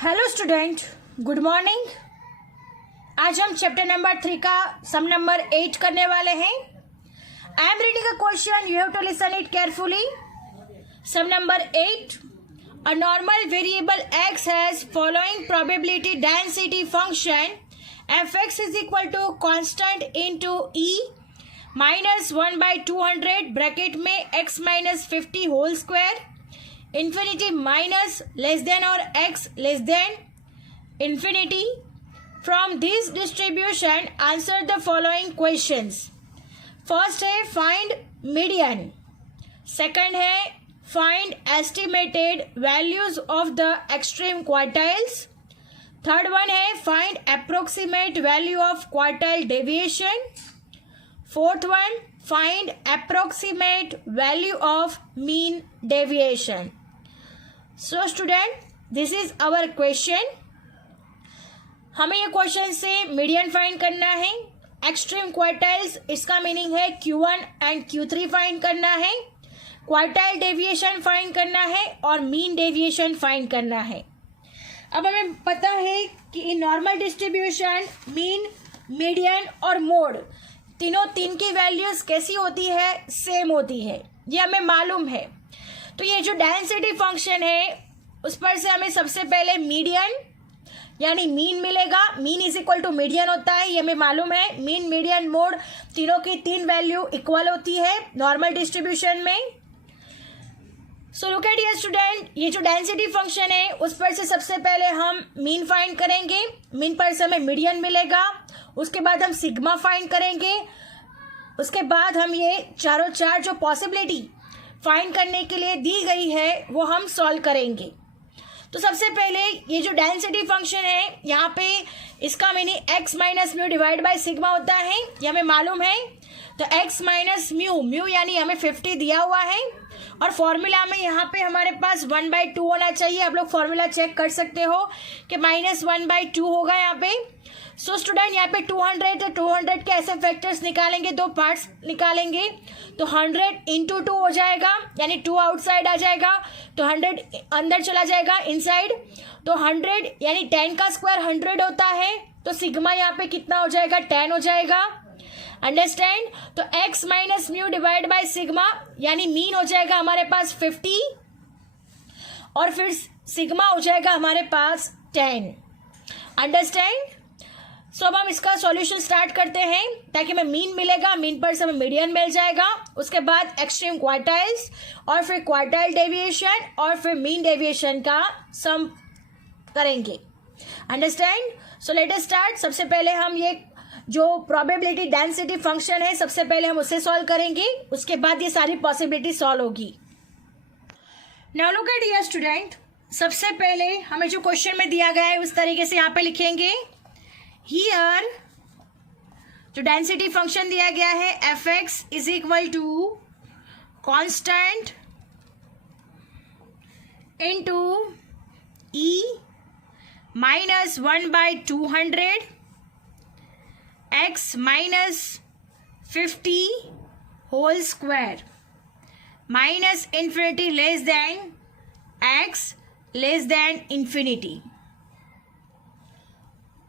Hello student, good morning. आज हम chapter number 3 का सम नंबर 8 करने वाले हैं। I am reading a question, you have to listen it carefully. Some number 8, a normal variable x has following probability density function fx is equal to constant into e minus 1 by 200 bracket में x minus 50 whole square infinity minus less than or x less than infinity. From this distribution answer the following questions. First है find median, second है find estimated values of the extreme quartiles, third one है find approximate value of quartile deviation, fourth one find approximate value of mean deviation. So student, this is our question. हमें ये question से median find करना है, extreme quartiles इसका meaning है Q1 and Q3 find करना है, क्वार्टाइल डेविएशन फाइंड करना है और मीन डेविएशन फाइंड करना है। अब हमें पता है कि नॉर्मल डिस्ट्रीब्यूशन, मीन, मीडियन और मोड तीन की वैल्यूज कैसी होती है, सेम होती है, ये हमें मालूम है। तो ये जो डेंसिटी फंक्शन है उस पर से हमें सबसे पहले मीडियन यानी मीन मिलेगा। Mean is equal to median होता है, ये हमें मालूम है। मीन, मीडियन, मोड तीनों की तीन वैल्यू इक्वल होती है नॉर्मल डिस्ट्रीब्यूशन में। सो लुक एट हियर स्टूडेंट, ये जो डेंसिटी फंक्शन है उस पर से सबसे पहले हम मीन फाइंड करेंगे। मीन पर से हमें मीडियन मिलेगा, उसके बाद हम सिग्मा फाइंड करेंगे, उसके बाद हम ये चार जो पॉसिबिलिटी फाइंड करने के लिए दी गई है वो हम सॉल्व करेंगे। तो सबसे पहले ये जो डेंसिटी फंक्शन है यहाँ पे इसका meaning x minus mu divide by sigma होता है, ये हमें मालूम है। तो x माइनस म्यू यानी हमें 50 दिया हुआ है और फॉर्मूला में यहाँ पे हमारे पास 1/2 होना चाहिए। आप लोग फॉर्मूला चेक कर सकते हो कि -1/2 होगा यहाँ पे। सो स्टूडेंट यहाँ पे 200 तो 200 के ऐसे फैक्टर्स निकालेंगे, दो पार्ट्स निकालेंगे तो 100 × 2 हो जाएगा, यानी 2 आउटसाइड आ जाएगा तो 100 अंदर चला जाएगा इनसाइड। तो 100 यानी 10 का स्क्वायर 100 होता है, तो सिग्मा यहाँ पे कितना हो जाएगा, 10 हो जाएगा। अंडरस्टैंड। तो x minus mu divide by sigma यानी मीन हो जाएगा हमारे पास 50 और फिर सिग्मा हो जाएगा हमारे पास 10। अंडरस्टैंड। सो अब हम इसका सॉल्यूशन स्टार्ट करते हैं ताकि हमें मीन मिलेगा, मीन पर से हमें मीडियन मिल जाएगा, उसके बाद एक्सट्रीम क्वार्टाइल्स और फिर क्वार्टाइल डेविएशन और फिर मीन डेविएशन का सम करेंगे। Understand. So let us start. सबसे पहले हम ये जो प्रोबेबिलिटी डेंसिटी फंक्शन है सबसे पहले हम उसे सॉल्व करेंगे, उसके बाद ये सारी पॉसिबिलिटी सॉल्व होगी। Now look at here student, सबसे पहले हमें जो क्वेश्चन में दिया गया है उस तरीके से यहाँ पे लिखेंगे। हियर जो डेंसिटी फंक्शन दिया गया है fx is equal to constant into e minus 1/200 x minus 50 whole square minus infinity less than x less than infinity.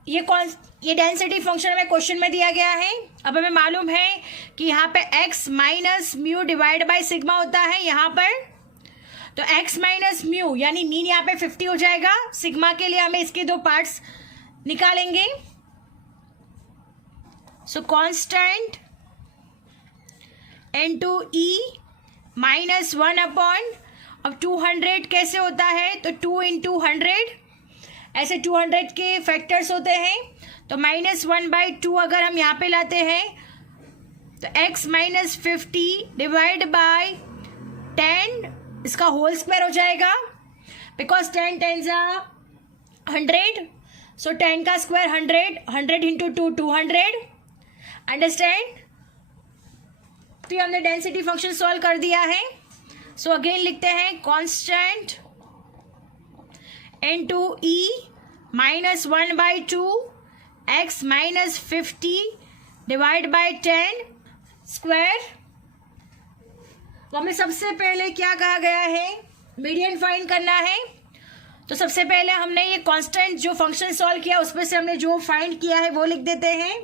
ये डेंसिटी फंक्शन हमें क्वेश्चन में दिया गया है। अब हमें मालूम है कि यहाँ पे x minus mu divide by sigma होता है यहाँ पर। तो x माइनस म्यू यानी मीन यहाँ पे 50 हो जाएगा। सिग्मा के लिए हमें इसके दो पार्ट्स निकालेंगे। सो कांस्टेंट इनटू e माइनस 1/, अब 200 कैसे होता है, तो 2 × 100 ऐसे 200 के फैक्टर्स होते हैं। तो -1/2 अगर हम यहाँ पे लाते हैं तो x माइनस 50 डिवाइड बाय 10 इसका होल स्क्वायर हो जाएगा, बिकॉज 10 10 100। सो 10 का स्क्वायर 100 × 2 200। अंडरस्टैंड। तो ये हमने डेंसिटी फंक्शन सॉल्व कर दिया है। सो अगेन लिखते हैं constant into e minus 1/2 x minus 50 divide by 10 square। तो हमें सबसे पहले क्या कहा गया है, मीडियन फाइंड करना है। तो सबसे पहले हमने ये कांस्टेंट जो फंक्शन सॉल्व किया उसमें से हमने जो फाइंड किया है वो लिख देते हैं।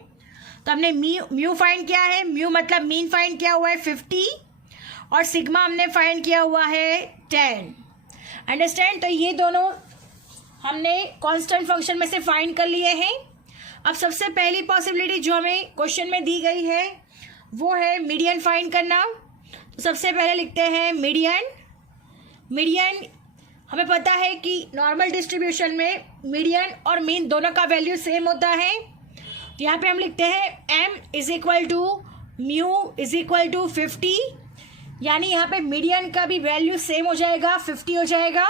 तो हमने म्यू फाइंड किया है, म्यू मतलब मीन फाइंड किया हुआ है 50 और सिग्मा हमने फाइंड किया हुआ है 10। अंडरस्टैंड? तो ये दोनों हमने कांस्टेंट फंक्शन में से फाइंड कर लिए हैं। अब सबसे पहली पॉसिबिलिटी जो हमें क्वेश्चन में दी गई है वो है मीडियन फाइंड करना। तो सबसे पहले लिखते हैं मीडियन। मीडियन हमें पता है कि नॉर्मल डिस्ट्रीब्यूशन में मीडियन और मीन दोनों का वैल्यू सेम होता है। तो यहाँ पे हम लिखते हैं m is equal to mu is equal to 50, यानी यहाँ पे मीडियन का भी वैल्यू सेम हो जाएगा, 50 हो जाएगा।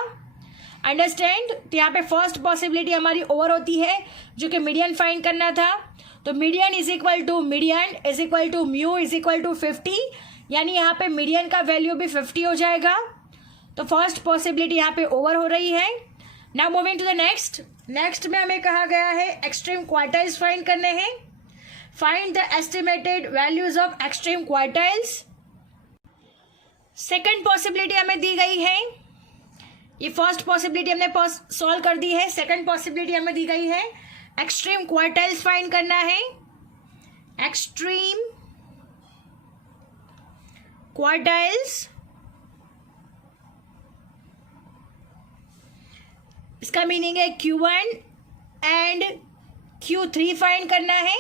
अंडरस्टैंड? तो यहाँ पे फर्स्ट पॉसिबिलिटी हमारी ओवर होती है जो कि मीडियन फाइंड करना था। तो median is equal to median is equal to mu is equal to 50, यानी यहाँ पे मीडियन का वैल्यू भी 50 हो जाएगा। तो फर्स्ट पॉसिबिलिटी यहाँ पे ओवर हो रही है। Now moving to the next. Next में हमें कहा गया है एक्सट्रीम क्वार्टाइल्स फाइंड करने हैं। Find the estimated values of extreme quartiles. Second possibility हमें दी गई है, ये फर्स्ट पॉसिबिलिटी हमने सॉल्व कर दी है। सेकंड पॉसिबिलिटी हमें दी गई है एक्सट्रीम क्वार्टाइल्स फाइंड करना है। एक्सट्रीम क्वार्टाइल्स, इसका मीनिंग है Q1 एंड Q3 फाइंड करना है।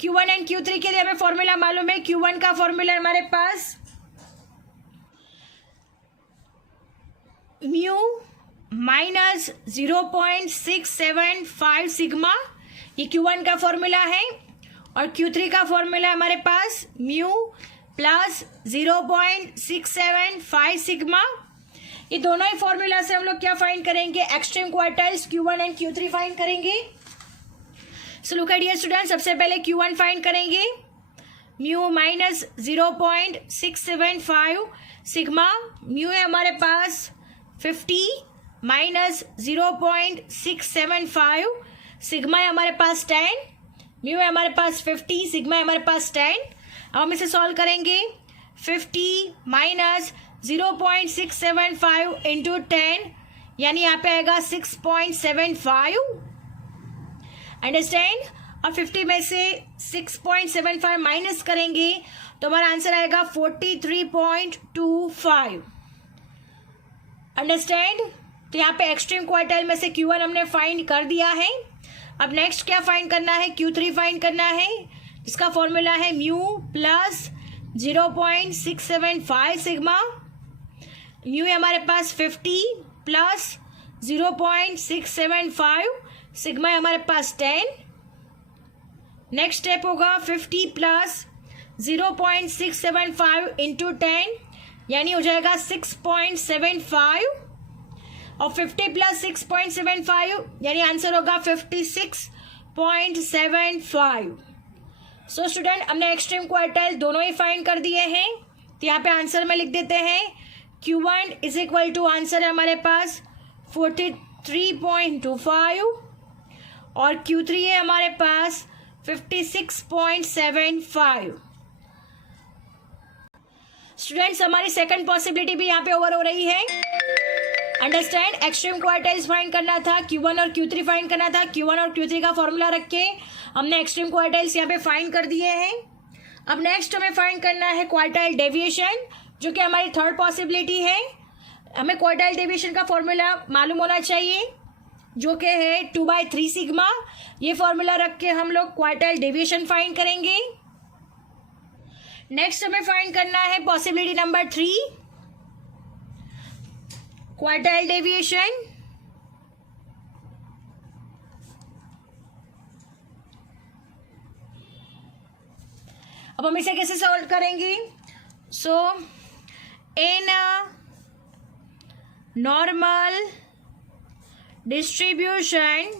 Q1 एंड Q3 के लिए हमें फॉर्मूला मालूम है। Q1 का फॉर्मूला हमारे पास म्यू माइनस 0.675 सिग्मा, ये Q1 का फॉर्मूला है। और Q3 का फॉर्मूला हमारे पास म्यू प्लस 0.675 सिग्मा। ये दोनों ही फॉर्मूला से हम लोग क्या फाइंड करेंगे? Extreme quartiles Q1 and Q3 find करेंगे। So look at dear student, सबसे पहले Q1 फाइंड करेंगे। म्यू माइनस 0.675 सिग्मा, म्यू है हमारे पास 50 माइनस 0.675, सिग्मा है हमारे पास 10, म्यू है हमारे पास 50, सिग्मा है हमारे पास 10। अब हम इसे सॉल्व करेंगे। 50 माइनस 0.675 इंटू 10, यानी यहाँ पे आएगा 6.75। अंडरस्टैंड? और 50 में से 6.75 माइनस करेंगे तो हमारा आंसर आएगा 43.25। अंडरस्टैंड? तो यहाँ पे एक्सट्रीम क्वार्टाइल में से Q1 हमने फाइंड कर दिया है। अब नेक्स्ट क्या फाइंड करना है? Q3 फाइंड करना है, इसका फॉर्मूला है म्यू प्लस 0.675 सिग्मा। म्यू है हमारे पास 50 प्लस 0.675, सिग्मा है हमारे पास 10। नेक्स्ट स्टेप होगा 50 प्लस 0.675 इंटू 10, यानी हो जाएगा 6.75, और 50 प्लस 6.75 यानी आंसर होगा 56.75। सो स्टूडेंट, हमने एक्सट्रीम क्वार्टाइल दोनों ही फाइंड कर दिए हैं। तो यहाँ पे आंसर में लिख देते हैं Q1 is equal to, answer है हमारे पास 43.25 और Q3 है हमारे पास 56.75। स्टूडेंट्स, हमारी सेकंड पॉसिबिलिटी भी यहाँ पे ओवर हो रही है। अंडरस्टैंड? एक्सट्रीम क्वार्टाइल्स फाइंड करना था, Q1 और Q3 फाइंड करना था। Q1 और Q3 का फॉर्मूला रख के हमने एक्सट्रीम क्वार्टाइल्स यहाँ पे फाइंड कर दिए हैं। अब नेक्स्ट हमें फाइंड करना है क्वार्टाइल डेविएशन, जो कि हमारी थर्ड पॉसिबिलिटी है। हमें क्वार्टाइल डेविएशन का फॉर्मूला मालूम होना चाहिए, जो कि है 2/3 सिग्मा। ये फॉर्मूला रख के हम लोग क्वार्टाइल डेविएशन फाइंड करेंगे। नेक्स्ट हमें फाइंड करना है पॉसिबिलिटी नंबर 3, क्वार्टाइल डेविएशन। अब हम इसे कैसे सॉल्व करेंगे? So in normal distribution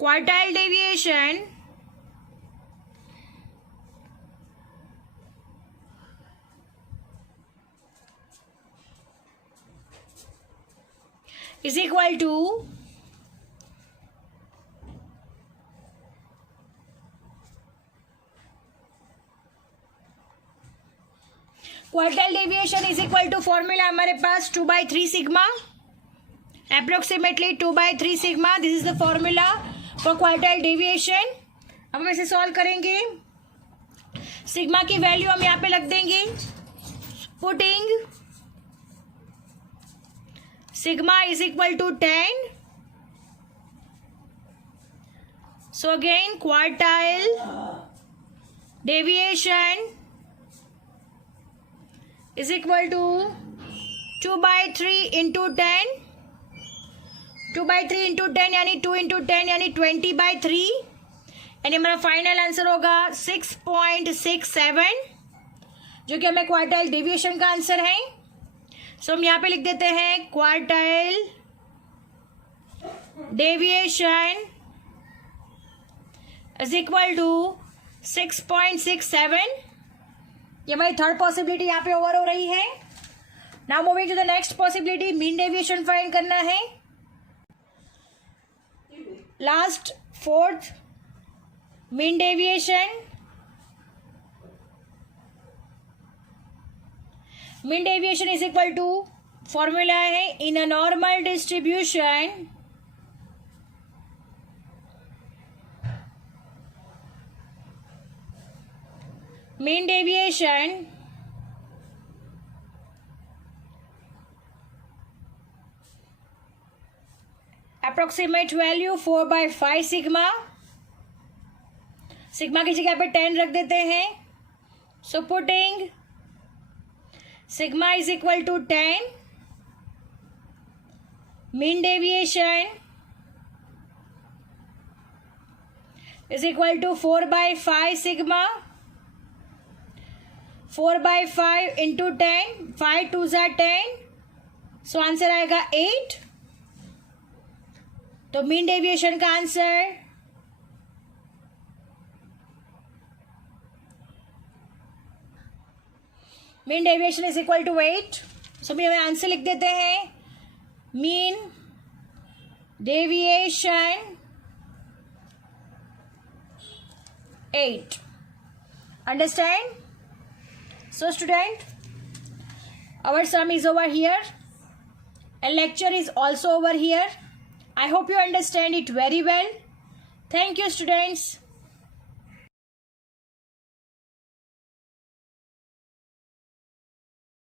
quartile deviation is equal to quartile deviation is equal to formula हमारे पास 2/3 sigma, approximately 2/3 sigma. This is the formula for quartile deviation. अब हम इसे सॉल्व करेंगे. सिग्मा की वैल्यू हम यहाँ पे रख देंगे. Putting sigma is equal to 10. So again, quartile deviation is equal to 2/3 into 10. 2/3 into 10 यानी 2 into 10 यानी 20/3. यानी हमारा फाइनल आंसर होगा 6.67, जो कि हमें क्वार्टाइल डेविएशन का आंसर है. सो हम यहाँ पे लिख देते हैं quartile deviation is equal to 6.67. ये हमारी थर्ड पॉसिबिलिटी यहाँ पे ओवर हो रही है. Now moving to the next possibility, mean deviation find करना है. Last fourth, mean deviation. Mean deviation is equal to formula है in a normal distribution mean deviation approximate value 4/5 sigma. Sigma की जगह पे 10 रख देते हैं. So putting sigma is equal to 10, mean deviation is equal to 4/5 sigma. 4/5 into 10, 5 2s are 10. So answer आएगा 8. तो mean deviation का answer mean deviation is equal to 8. So भी हमें आंसर लिख देते हैं. Mean deviation 8. Understand? So student, our sum is over here and lecture is also over here. I hope you understand it very well. Thank you students.